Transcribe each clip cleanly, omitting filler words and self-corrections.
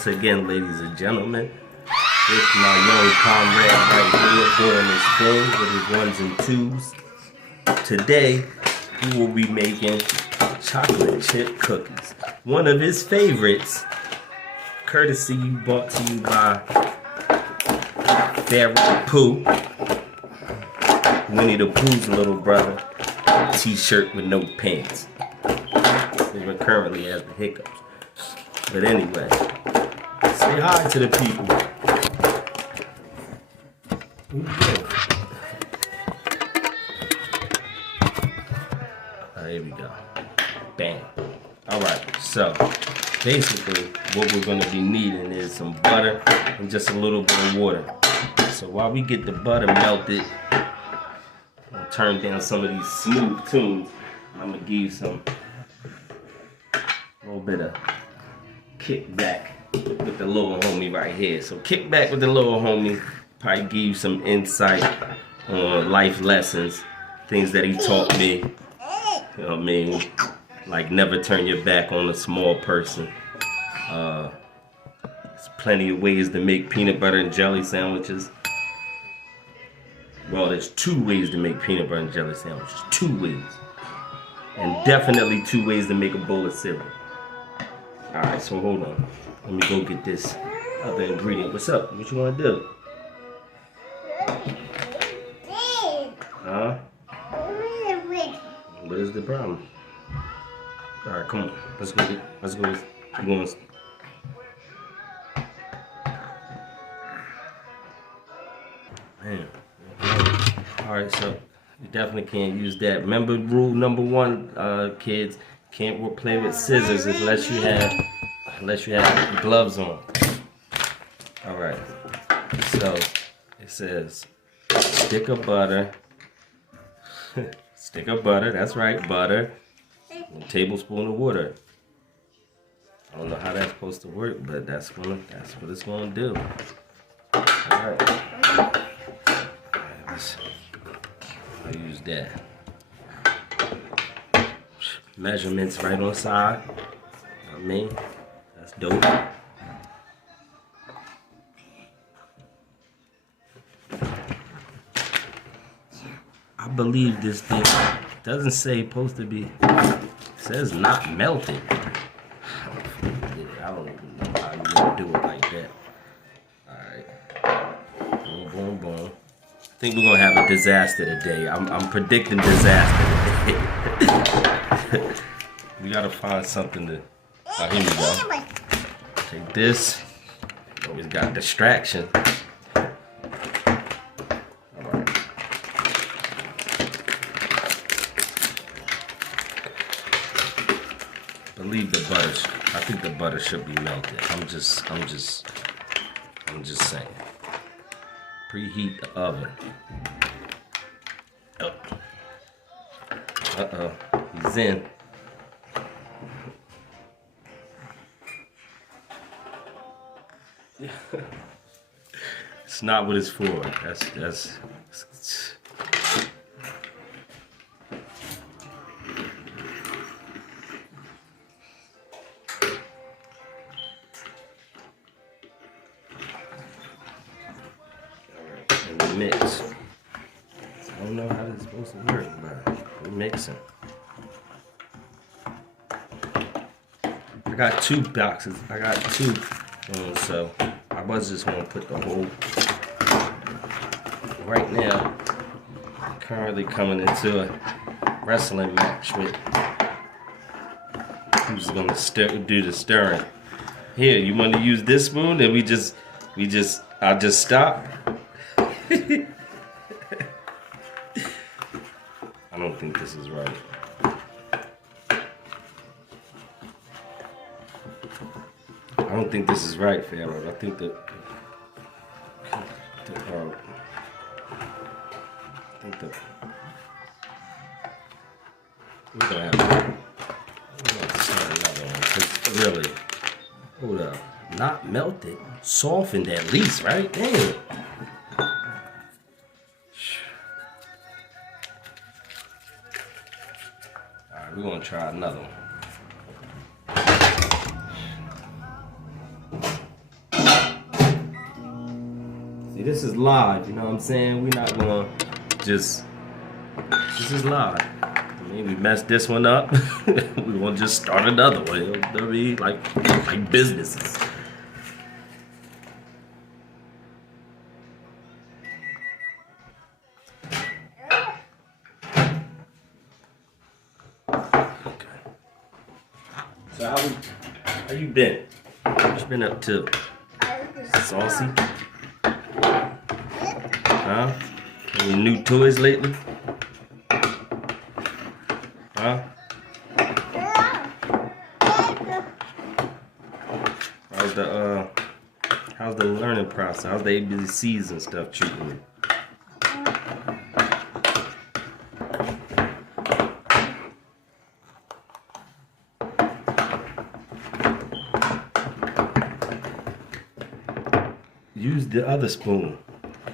once again, ladies and gentlemen. It's my young comrade right here doing his thing with his ones and twos. Today, we will be making chocolate chip cookies. One of his favorites, courtesy brought to you by Pharaoh Pooh, Winnie the Pooh's little brother, t-shirt with no pants. He currently has the hiccups. But anyway, say hi to the people. Here we go. Bam. Alright, so basically what we're going to be needing is some butter and just a little bit of water. So while we get the butter melted, I'll turn down some of these smooth tunes. I'm going to give you some little bit of kickback with the little homie right here. So kick back with the little homie, probably give you some insight on life lessons, things that he taught me. You know what I mean? Like never turn your back on a small person. There's plenty of ways to make peanut butter and jelly sandwiches. Well, there's 2 ways to make peanut butter and jelly sandwiches. 2 ways. And definitely 2 ways to make a bowl of cereal. Alright, so hold on. Let me go get this other ingredient. What's up? What you want to do? Huh? What is the problem? Alright, come on. Let's go. Let's go. Keep going. Man. Alright, so you definitely can't use that. Remember rule number 1, kids. Can't play with scissors unless you have gloves on. Alright. So it says stick of butter. Stick of butter, that's right, butter. A tablespoon of water. I don't know how that's supposed to work, but that's what it's gonna do. Alright. I'll use that. Measurements right on the side. I mean, that's dope. I believe this thing doesn't say supposed to be. It says not melted. I don't even know how you would do it like that. Alright. Boom, boom, boom. I think we're gonna have a disaster today. I'm predicting disaster today. We gotta find something to. Oh, here we go. Take this. Always got distraction. Believe the butter. I think the butter should be melted. I'm just saying. Preheat the oven. Oh. Uh-oh. He's in. It's not what it's for. That's mix. I don't know how this is supposed to work, but we're mixing. I got 2 boxes. I got 2, so I was just gonna put the whole. Right now, I'm currently coming into a wrestling match with who's gonna do the stirring. Here, you want to use this spoon, and I'll just stop. I don't think this is right. I don't think this is right, Pharaoh. I think that we're gonna have to start another one. 'Cause really, hold up, not melted, softened at least, right? Damn. We're gonna try another one. See, this is live, you know what I'm saying? We're not gonna just, this is live. I mean, we messed this one up. We're gonna just start another one. It'll be like businesses. Okay. So how you been? What you been up to? Saucy? Huh? Any new toys lately? Huh? How's the learning process? How's the ABCs and stuff treating you? Use the other spoon.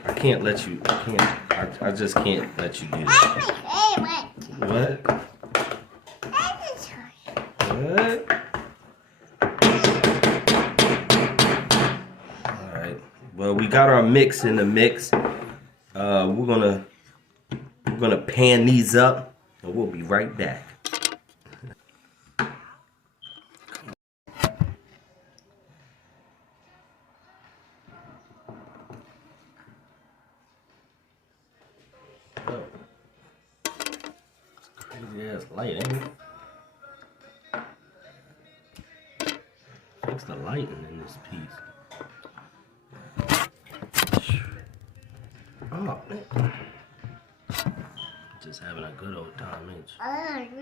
I can't let you. I just can't let you do that. What? What? Alright. Well, we got our mix in the mix. We're gonna pan these up and we'll be right back. Crazy ass light, ain't it? Fix the lighting in this piece. Oh man. Just having a good old time, ain't you?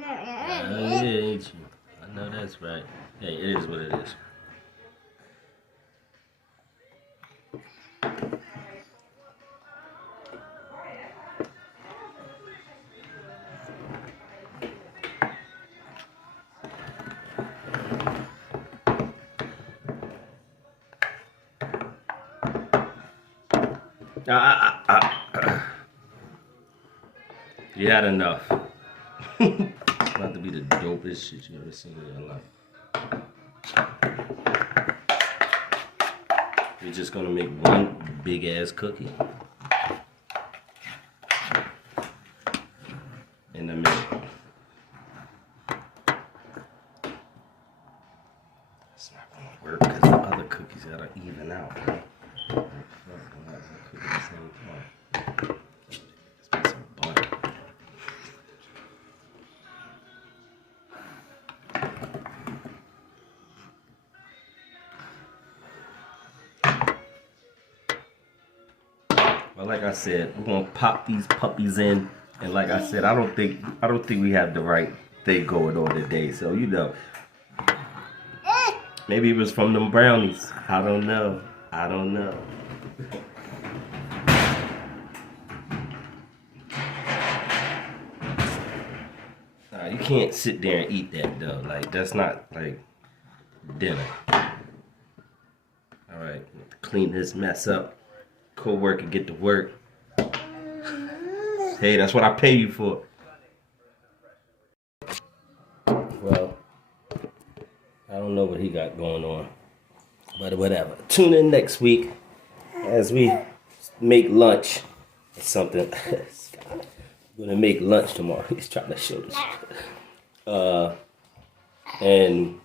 Yeah, ain't you? I know that's right. Hey, it is what it is. You had enough. About to be the dopest shit you ever seen in your life. You're just gonna make one big ass cookie in the middle. It's not gonna work because the other cookies gotta even out. Right? Well, like I said, we're gonna pop these puppies in, and like I said, I don't think we have the right thing going on today. So you know, maybe it was from them brownies. I don't know. I don't know. Nah, you can't sit there and eat that though. Like that's not like dinner. All right, clean this mess up. Co-work and get to work. Hey, that's what I pay you for. Well, I don't know what he got going on, but whatever. Tune in next week as we make lunch or something. We're gonna make lunch tomorrow. He's trying to show this. And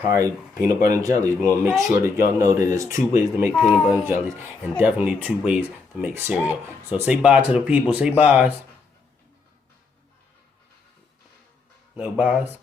probably peanut butter and jellies. We want to make sure that y'all know that there's 2 ways to make peanut butter and jellies, and definitely 2 ways to make cereal. So say bye to the people. Say byes. No byes.